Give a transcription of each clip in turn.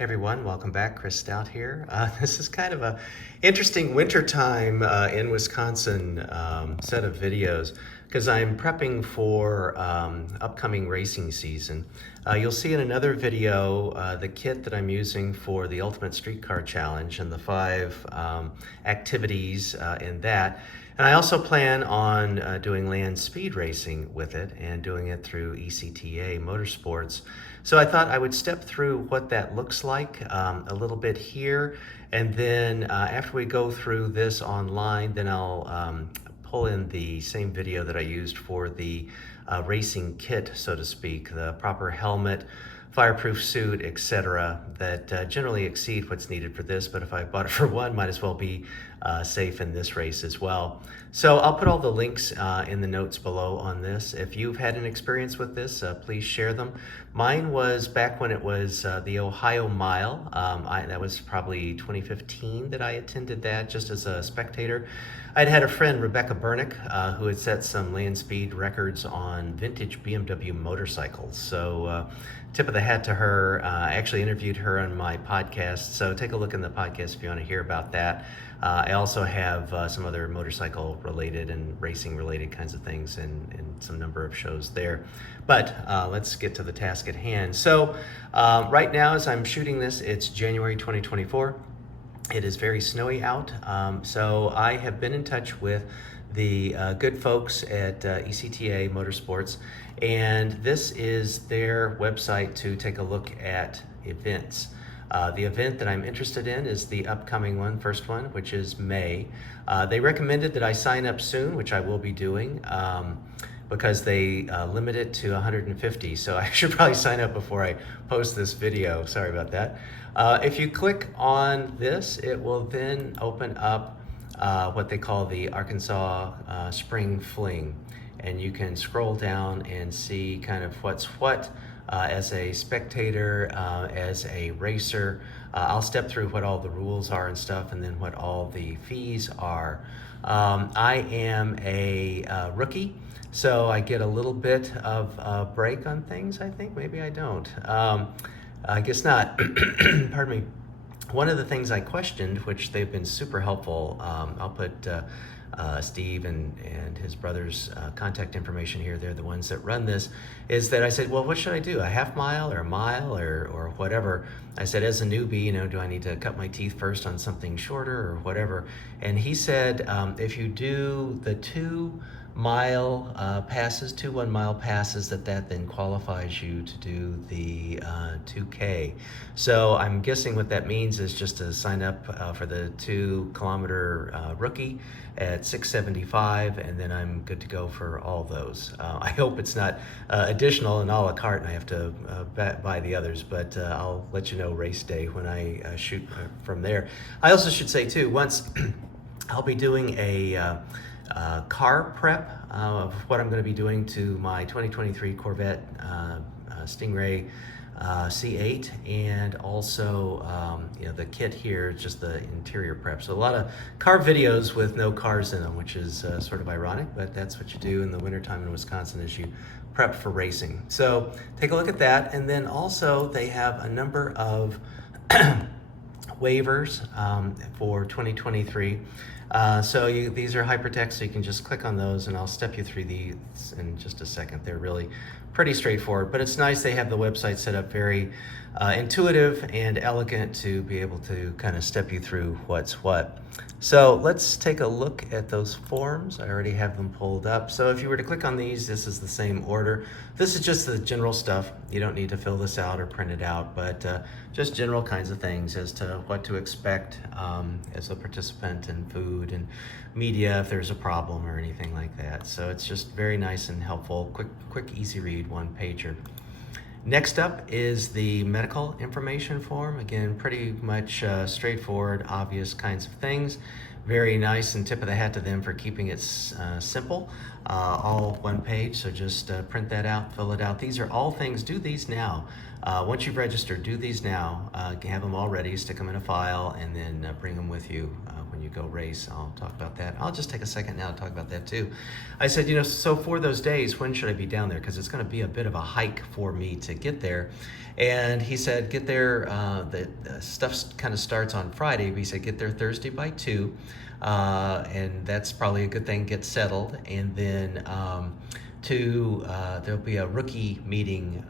Hey everyone, welcome back. Chris Stout here. This is kind of a interesting wintertime in Wisconsin set of videos because I'm prepping for upcoming racing season. You'll see in another video the kit that I'm using for the Ultimate Streetcar Challenge and the 5 activities in that. And I also plan on doing land speed racing with it and doing it through ECTA Motorsports. So I thought I would step through what that looks like a little bit here, and then after we go through this online, then I'll pull in the same video that I used for the racing kit, so to speak, the proper helmet, fireproof suit, etc., that generally exceed what's needed for this, but if I bought it for one, might as well be safe in this race as well. So I'll put all the links in the notes below on this. If you've had an experience with this, please share them. Mine was back when it was the Ohio Mile. That was probably 2015 that I attended that just as a spectator. I'd had a friend, Rebecca Bernick, who had set some land speed records on vintage BMW motorcycles. So tip of the hat to her. I actually interviewed her on my podcast, so take a look in the podcast if you want to hear about that. I also have some other motorcycle related and racing related kinds of things and some number of shows there. But let's get to the task at hand. So right now as I'm shooting this, it's January 2024. It is very snowy out, so I have been in touch with the good folks at ECTA Motorsports, and this is their website to take a look at events. The event that I'm interested in is the upcoming one, first one, which is May. They recommended that I sign up soon, which I will be doing, because they limit it to 150. So I should probably sign up before I post this video. Sorry about that. If you click on this, it will then open up what they call the Arkansas Spring Fling. And you can scroll down and see kind of what's what as a spectator, as a racer. I'll step through what all the rules are and stuff, and then what all the fees are. I am a rookie, so I get a little bit of a break on things, I think. Maybe I don't. I guess not. Pardon me. One of the things I questioned, which they've been super helpful, I'll put Steve and his brother's contact information here. They're the ones that run this. Is that I said, well, what should I do? A half mile or a mile or whatever? I said, as a newbie, do I need to cut my teeth first on something shorter or whatever? And he said, if you do the 2 1 mile passes, that then qualifies you to do the 2K. So I'm guessing what that means is just to sign up for the 2 kilometer rookie at $675, and then I'm good to go for all those. I hope it's not additional and a la carte and I have to buy the others, but I'll let you know race day when I shoot from there. I also should say too, once I'll be doing a car prep of what I'm going to be doing to my 2023 Corvette Stingray C8, and also the kit here, just the interior prep. So a lot of car videos with no cars in them, which is sort of ironic, but that's what you do in the wintertime in Wisconsin, is you prep for racing. So take a look at that, and then also they have a number of waivers for 2023. So these are hypertext, so you can just click on those, and I'll step you through these in just a second. They're really pretty straightforward, but it's nice they have the website set up very intuitive and elegant to be able to kind of step you through what's what. So let's take a look at those forms. I already have them pulled up. So if you were to click on these, this is the same order. This is just the general stuff. You don't need to fill this out or print it out, but just general kinds of things as to what to expect as a participant, and food and media if there's a problem or anything like that. So it's just very nice and helpful, quick, easy read, one pager. Next up is the medical information form. Again, pretty much straightforward, obvious kinds of things. Very nice, and tip of the hat to them for keeping it simple. All one page, so just print that out, fill it out. These are all things, do these now. Once you've registered, do these now. Have them all ready, stick them in a file, and then bring them with you when you you go race. I'll talk about that. I'll just take a second now to talk about that too. I said, you know, so for those days, when should I be down there? Because it's going to be a bit of a hike for me to get there. And he said, get there, the stuff kind of starts on Friday, but he said, get there Thursday by 2, and that's probably a good thing, get settled. And then there'll be a rookie meeting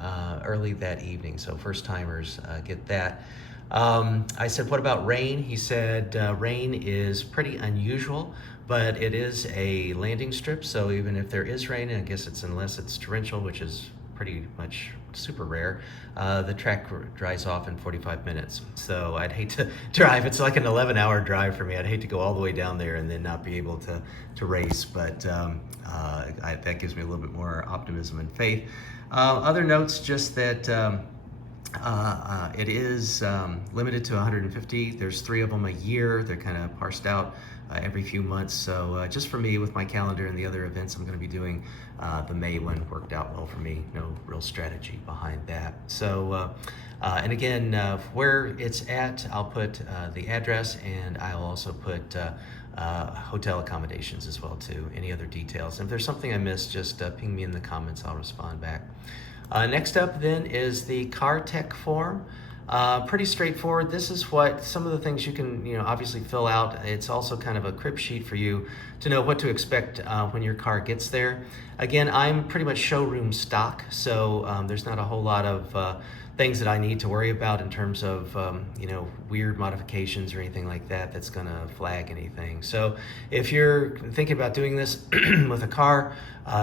early that evening, so first timers get that. I said, what about rain? He said, rain is pretty unusual, but it is a landing strip, so even if there is rain, I guess unless it's torrential, which is pretty much super rare, the track dries off in 45 minutes. So I'd hate to drive. It's like an 11-hour drive for me. I'd hate to go all the way down there and then not be able to race, but that gives me a little bit more optimism and faith. Other notes, just that it is limited to 150. There's 3 of them a year. They're kind of parsed out every few months. So just for me, with my calendar and the other events I'm going to be doing, the May one worked out well for me. No real strategy behind that. So, and again, where it's at, I'll put the address, and I'll also put hotel accommodations as well too. Any other details. And if there's something I missed, just ping me in the comments. I'll respond back. Next up then is the car tech form. Pretty straightforward. This is what some of the things you can, obviously fill out. It's also kind of a crib sheet for you to know what to expect when your car gets there. Again, I'm pretty much showroom stock, so there's not a whole lot of things that I need to worry about in terms of weird modifications or anything like that that's going to flag anything. So if you're thinking about doing this with a car,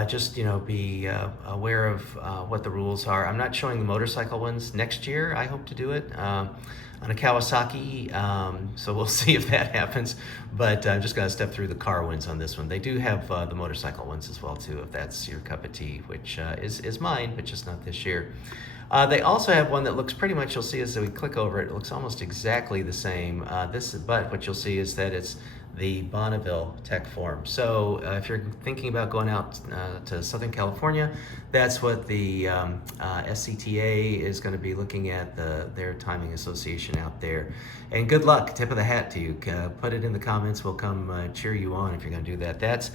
just be aware of what the rules are. I'm not showing the motorcycle ones next year. I hope to do it on a Kawasaki, so we'll see if that happens. But I'm just going to step through the car ones on this one. They do have the motorcycle ones as well too, if that's your cup of tea, which is mine, but just not this year. They also have one that looks pretty much, you'll see as we click over it, it looks almost exactly the same. But what you'll see is that it's the Bonneville Tech Form. So if you're thinking about going out to Southern California, that's what the SCTA is going to be looking at, their timing association out there. And good luck, tip of the hat to you. Put it in the comments, we'll come cheer you on if you're going to do that. That's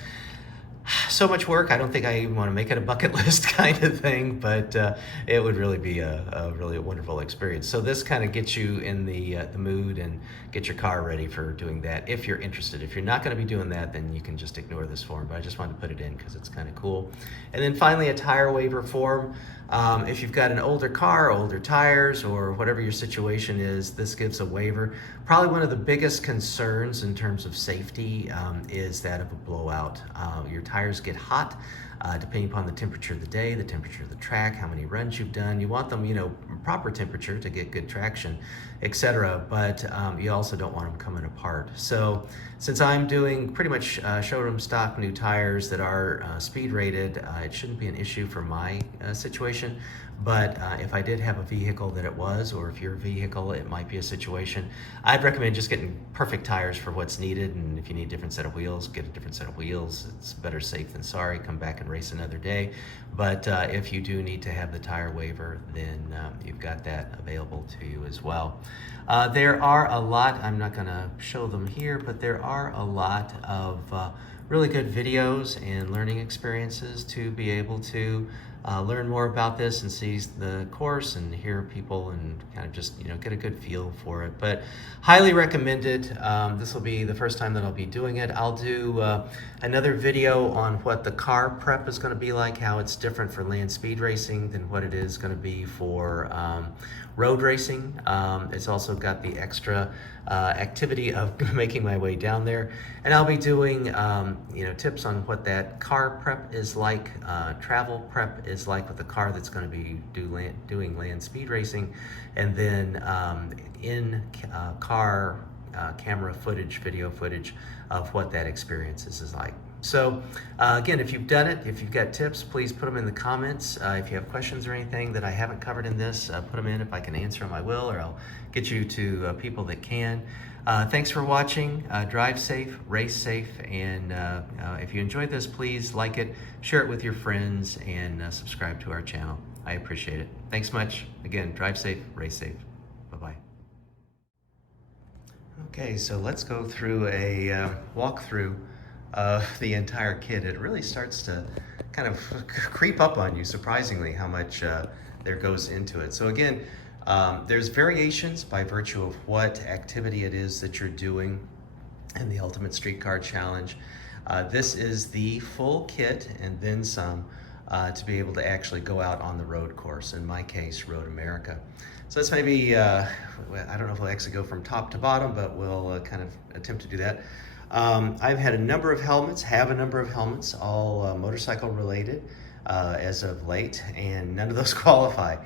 so much work. I don't think I even want to make it a bucket list kind of thing, but it would really be a really wonderful experience. So this kind of gets you in the mood and get your car ready for doing that if you're interested. If you're not going to be doing that, then you can just ignore this form, but I just wanted to put it in because it's kind of cool. And then finally, a tire waiver form. If you've got an older car, older tires, or whatever your situation is, this gives a waiver. Probably one of the biggest concerns in terms of safety is that of a blowout. Your tires get hot depending upon the temperature of the day, the temperature of the track, how many runs you've done. You want them, proper temperature to get good traction, etc. But you also don't want them coming apart. So since I'm doing pretty much showroom stock new tires that are speed rated, it shouldn't be an issue for my situation. But if I did have a vehicle that it was, or if your vehicle, it might be a situation, I'd recommend just getting perfect tires for what's needed. And if you need a different set of wheels, get a different set of wheels. It's better safe than sorry. Come back and race another day. But if you do need to have the tire waiver, then you've got that available to you as well. There are a lot, I'm not going to show them here, but there are a lot of really good videos and learning experiences to be able to learn more about this and see the course and hear people and kind of just get a good feel for it. But highly recommended. This will be the first time that I'll be doing it. I'll do another video on what the car prep is going to be like, how it's different for land speed racing than what it is going to be for road racing. It's also got the extra activity of making my way down there, and I'll be doing tips on what that car prep is like, travel prep is like with the car that's going to be doing land speed racing, and then in car camera footage, video footage of what that experience is like. So again, if you've done it, if you've got tips, please put them in the comments. If you have questions or anything that I haven't covered in this, put them in. If I can answer them, I will, or I'll get you to people that can. Thanks for watching. Drive safe, race safe, and if you enjoyed this, please like it, share it with your friends, and subscribe to our channel. I appreciate it. Thanks much. Again, drive safe, race safe. Bye-bye. Okay, so let's go through a walkthrough of the entire kit. It really starts to kind of creep up on you, surprisingly, how much there goes into it. So again, there's variations by virtue of what activity it is that you're doing in the Ultimate Streetcar Challenge. This is the full kit and then some to be able to actually go out on the road course, in my case, Road America. So let's maybe, I don't know if we'll actually go from top to bottom, but we'll kind of attempt to do that. I've had a number of helmets, all motorcycle related as of late, and none of those qualify.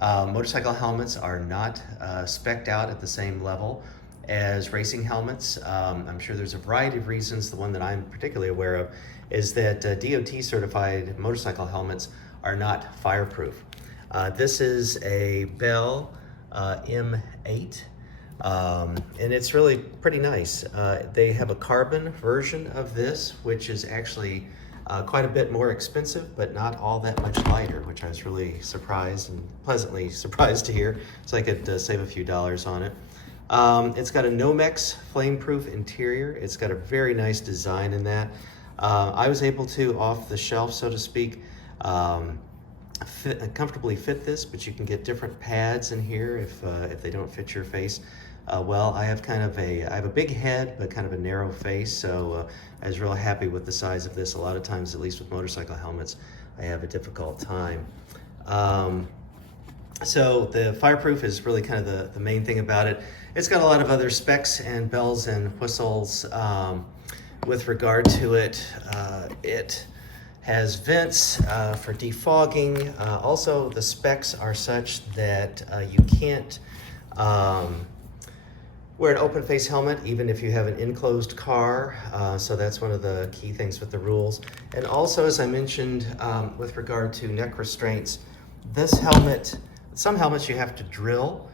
Motorcycle helmets are not spec'd out at the same level as racing helmets. I'm sure there's a variety of reasons. The one that I'm particularly aware of is that DOT certified motorcycle helmets are not fireproof. This is a Bell M8, and it's really pretty nice. They have a carbon version of this, which is actually quite a bit more expensive, but not all that much lighter, which I was really surprised and pleasantly surprised to hear, so I could save a few dollars on it. It's got a Nomex flameproof interior. It's got a very nice design in that. I was able to, off the shelf, so to speak, comfortably fit this, but you can get different pads in here if they don't fit your face. Well, I have a big head, but kind of a narrow face, so I was real happy with the size of this. A lot of times, at least with motorcycle helmets, I have a difficult time. So the fireproof is really kind of the main thing about it. It's got a lot of other specs and bells and whistles with regard to it. It has vents for defogging. Also, the specs are such that you can't wear an open face helmet even if you have an enclosed car. So that's one of the key things with the rules. And also, as I mentioned, with regard to neck restraints, this helmet, some helmets you have to drill.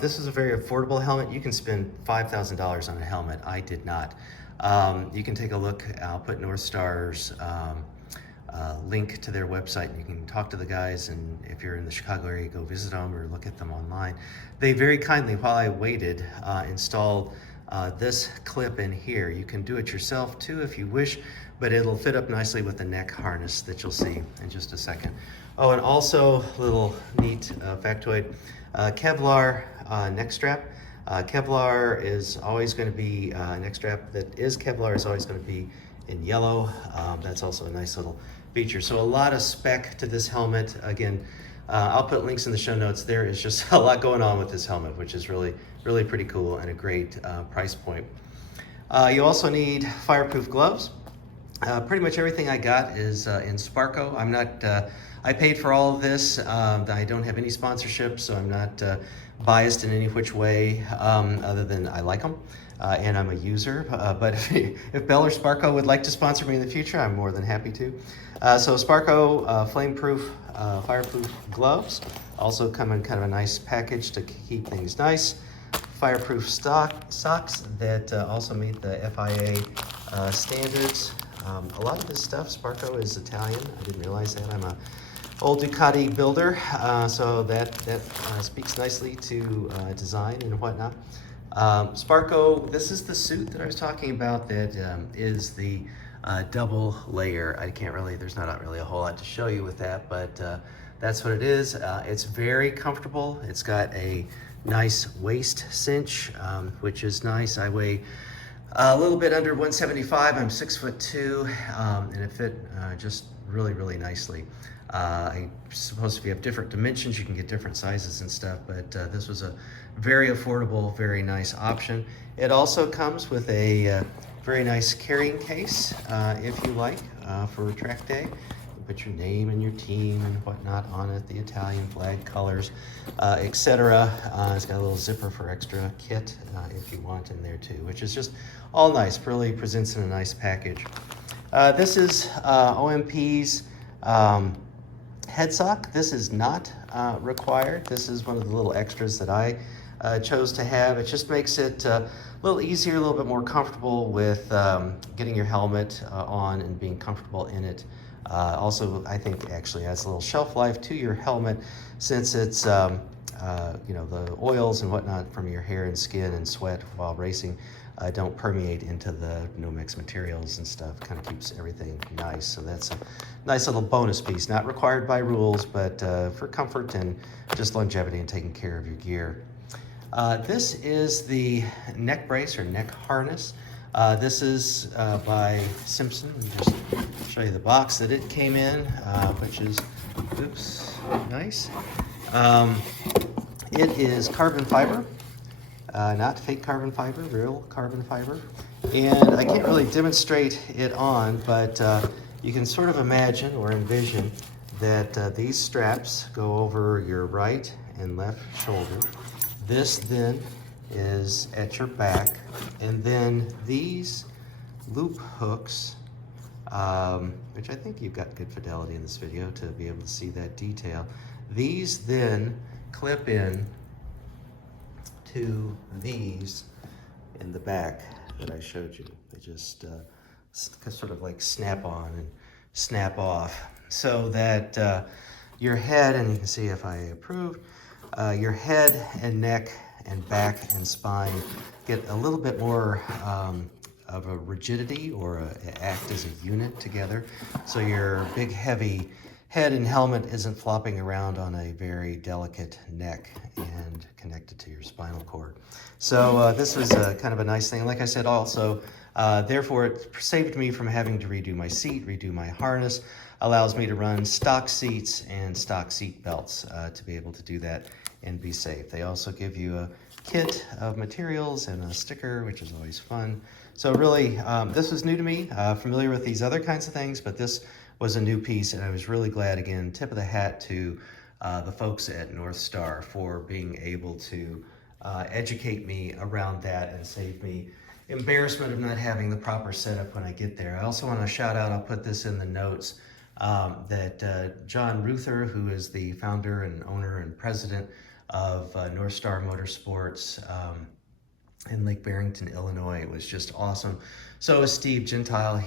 This is a very affordable helmet. You can spend $5,000 on a helmet. I did not. You can take a look. I'll put North Star's link to their website, and you can talk to the guys, and if you're in the Chicago area, go visit them or look at them online. They very kindly, while I waited, installed this clip in here. You can do it yourself too if you wish, but it'll fit up nicely with the neck harness that you'll see in just a second. Oh, and also, little neat factoid, Kevlar neck strap. Kevlar is always going to be, neck strap that is Kevlar is always going to be in yellow. That's also a nice little feature. So a lot of spec to this helmet. Again, I'll put links in the show notes. There is just a lot going on with this helmet, which is really pretty cool and a great price point. You also need fireproof gloves. Pretty much everything I got is in Sparco. I'm not, I paid for all of this. I don't have any sponsorship, so I'm not biased in any which way other than I like them. And I'm a user, but if Bell or Sparco would like to sponsor me in the future, I'm more than happy to. So Sparco flameproof, fireproof gloves also come in kind of a nice package to keep things nice. Fireproof socks that also meet the FIA standards. A lot of this stuff, Sparco is Italian. I didn't realize that. I'm a old Ducati builder, so that speaks nicely to design and whatnot. Sparco, this is the suit that I was talking about that is the double layer. There's not really a whole lot to show you with that, but that's what it is. It's very comfortable. It's got a nice waist cinch, which is nice. I weigh a little bit under 175. I'm 6'2", and it fit just really nicely. I suppose if you have different dimensions, you can get different sizes and stuff, but this was a very affordable, very nice option. It also comes with a very nice carrying case, if you like, for Trackday. You put your name and your team and whatnot on it, the Italian flag colors, etc. It's got a little zipper for extra kit if you want in there too, which is just all nice, really presents in a nice package. This is OMP's head sock. This is not required. This is one of the little extras that I chose to have. It just makes it a little easier, a little bit more comfortable with getting your helmet on and being comfortable in it. Also, I think actually adds a little shelf life to your helmet since it's you know, the oils and whatnot from your hair and skin and sweat while racing don't permeate into the no-mix materials and stuff. Kind of keeps everything nice. So that's a nice little bonus piece, not required by rules, but for comfort and just longevity and taking care of your gear. This is the neck brace or neck harness. This is by Simpson. Let me just show you the box that it came in, which is, oops, nice. It is carbon fiber, not fake carbon fiber, real carbon fiber. And I can't really demonstrate it on, but you can sort of imagine or envision that these straps go over your right and left shoulder. This then is at your back, and then these loop hooks, which I think you've got good fidelity in this video to be able to see that detail. These then clip in to these in the back that I showed you. They just sort of like snap on and snap off, so that your head, and you can see if I approve, your head and neck and back and spine get a little bit more of a rigidity, or act as a unit together. So your big heavy head and helmet isn't flopping around on a very delicate neck and connected to your spinal cord. So this was kind of a nice thing. Like I said, also, therefore it saved me from having to redo my seat, redo my harness, allows me to run stock seats and stock seat belts to be able to do that and be safe. They also give you a kit of materials and a sticker, which is always fun. So really, this was new to me, familiar with these other kinds of things, but this was a new piece, and I was really glad. Again, tip of the hat to the folks at North Star for being able to educate me around that and save me embarrassment of not having the proper setup when I get there. I also want to shout out, I'll put this in the notes, that John Ruther, who is the founder and owner and president of North Star Motorsports in Lake Barrington, Illinois. It was just awesome. So is Steve Gentile.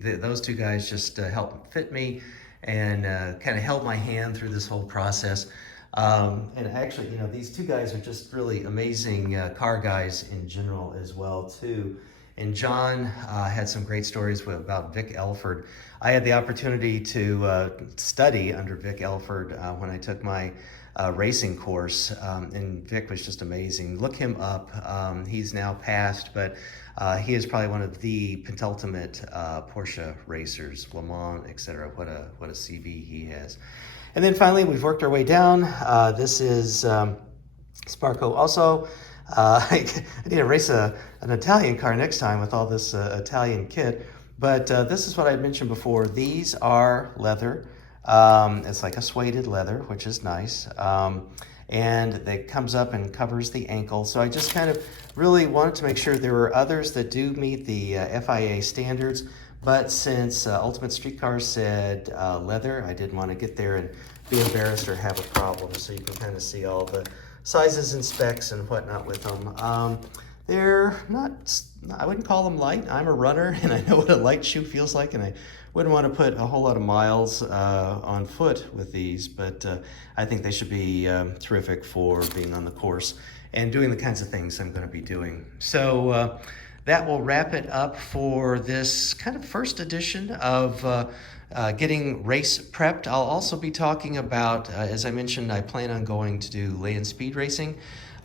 Those two guys just helped fit me and kind of held my hand through this whole process. And actually, you know, these two guys are just really amazing car guys in general as well too. And John had some great stories about Vic Elford. I had the opportunity to study under Vic Elford when I took my racing course, and Vic was just amazing. Look him up. He's now passed, but he is probably one of the penultimate Porsche racers, Le Mans, etc. What a CV he has. And then finally, we've worked our way down. This is Sparco. Also, I need to race an Italian car next time with all this Italian kit. But this is what I mentioned before. These are leather. It's like a suede leather, which is nice. And it comes up and covers the ankle. So I just kind of really wanted to make sure there were others that do meet the FIA standards. But since Ultimate Street Cars said leather, I didn't want to get there and be embarrassed or have a problem. So you can kind of see all the sizes and specs and whatnot with them. They're not, I wouldn't call them light. I'm a runner and I know what a light shoe feels like, and I wouldn't want to put a whole lot of miles on foot with these, but I think they should be terrific for being on the course and doing the kinds of things I'm going to be doing. So that will wrap it up for this kind of first edition of getting race prepped. I'll also be talking about, as I mentioned, I plan on going to do land speed racing.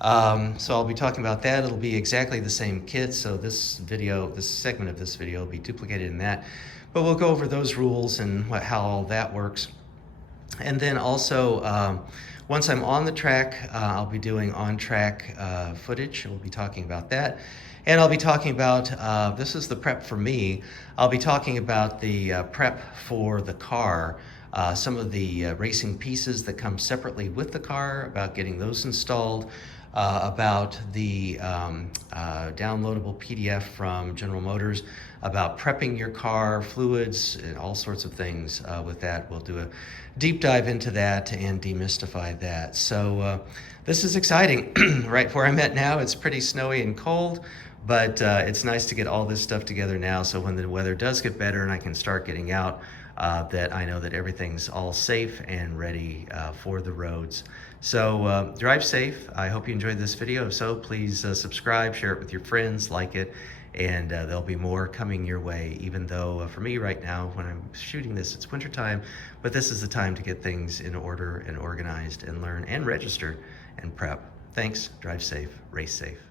So I'll be talking about that. It'll be exactly the same kit, so this segment of this video will be duplicated in that. But we'll go over those rules and how all that works. And then also, once I'm on the track, I'll be doing on-track footage. We'll be talking about that. And I'll be talking about, this is the prep for me, I'll be talking about the prep for the car, some of the racing pieces that come separately with the car, about getting those installed, about the downloadable PDF from General Motors, about prepping your car, fluids, and all sorts of things with that. We'll do a deep dive into that and demystify that. So this is exciting. Right where I'm at now, it's pretty snowy and cold, but it's nice to get all this stuff together now, so when the weather does get better and I can start getting out, that I know that everything's all safe and ready for the roads. So drive safe. I hope you enjoyed this video. If so, please subscribe, share it with your friends, like it, and there'll be more coming your way, even though for me right now, when I'm shooting this, it's wintertime, but this is the time to get things in order and organized and learn and register and prep. Thanks, drive safe, race safe.